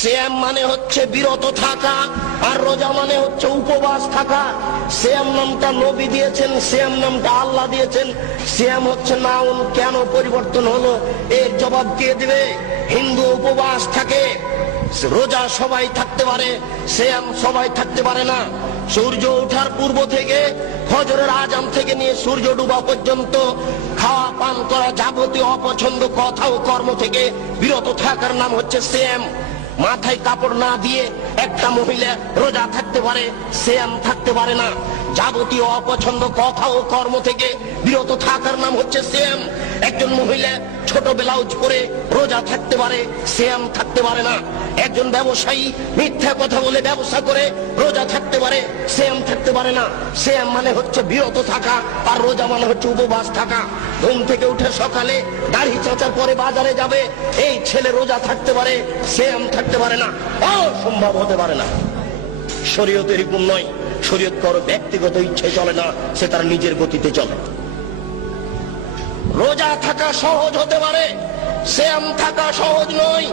সিয়াম মানে হচ্ছে বিরত থাকা, আর রোজা মানে হচ্ছে উপবাস থাকা। সিয়াম নামটা নবী দিয়েছেন, সিয়াম নামটা আল্লাহ দিয়েছেন। সিয়াম হচ্ছে নাউন, কেন পরিবর্তন হলো এর জবাব কে দিবে? হিন্দু উপবাস থাকে, রোজা সবাই থাকতে পারে, সিয়াম সবাই থাকতে পারে না। সূর্য ওঠার পূর্ব থেকে ফজরের আজান থেকে নিয়ে সূর্য ডুবা পর্যন্ত খাওয়া পান করা যাবতীয় অপছন্দ কথা ও কর্ম থেকে বিরত থাকার নাম হচ্ছে সিয়াম। মাথায় কাপড় না দিয়ে একটা মহিলা রোজা থাকতে পারে, সিয়াম থাকতে পারে না। যাবতীয় অপছন্দ কথা ও কর্ম থেকে বিরত থাকার নাম হচ্ছে সিয়াম। একজন মহিলা ছোট ব্লাউজ পরে রোজা থাকতে পারে, সিয়াম থাকতে পারে না। একজন ব্যবসায়ী মিথ্যা কথা বলে ব্যবসা করে রোজা থাকতে পারে, সিয়াম থাকতে পারে না। সিয়াম মানে হচ্ছে বিরত থাকা, আর রোজা মানে হচ্ছে উপবাস থাকা। ঘুম থেকে উঠে সকালে দাড়ি চাঁচার পরে বাজারে যাবে, এই ছেলে রোজা থাকতে পারে, সিয়াম থাকতে পারে না। অসম্ভব হতে পারে না। শরীয়ত এরকম নয়। শরীয়ত কারো ব্যক্তিগত ইচ্ছে চলে না, সে তার নিজের গতিতে চলে। রোজা থাকা সহজ হতে পারে, সিয়াম থাকা সহজ নয়।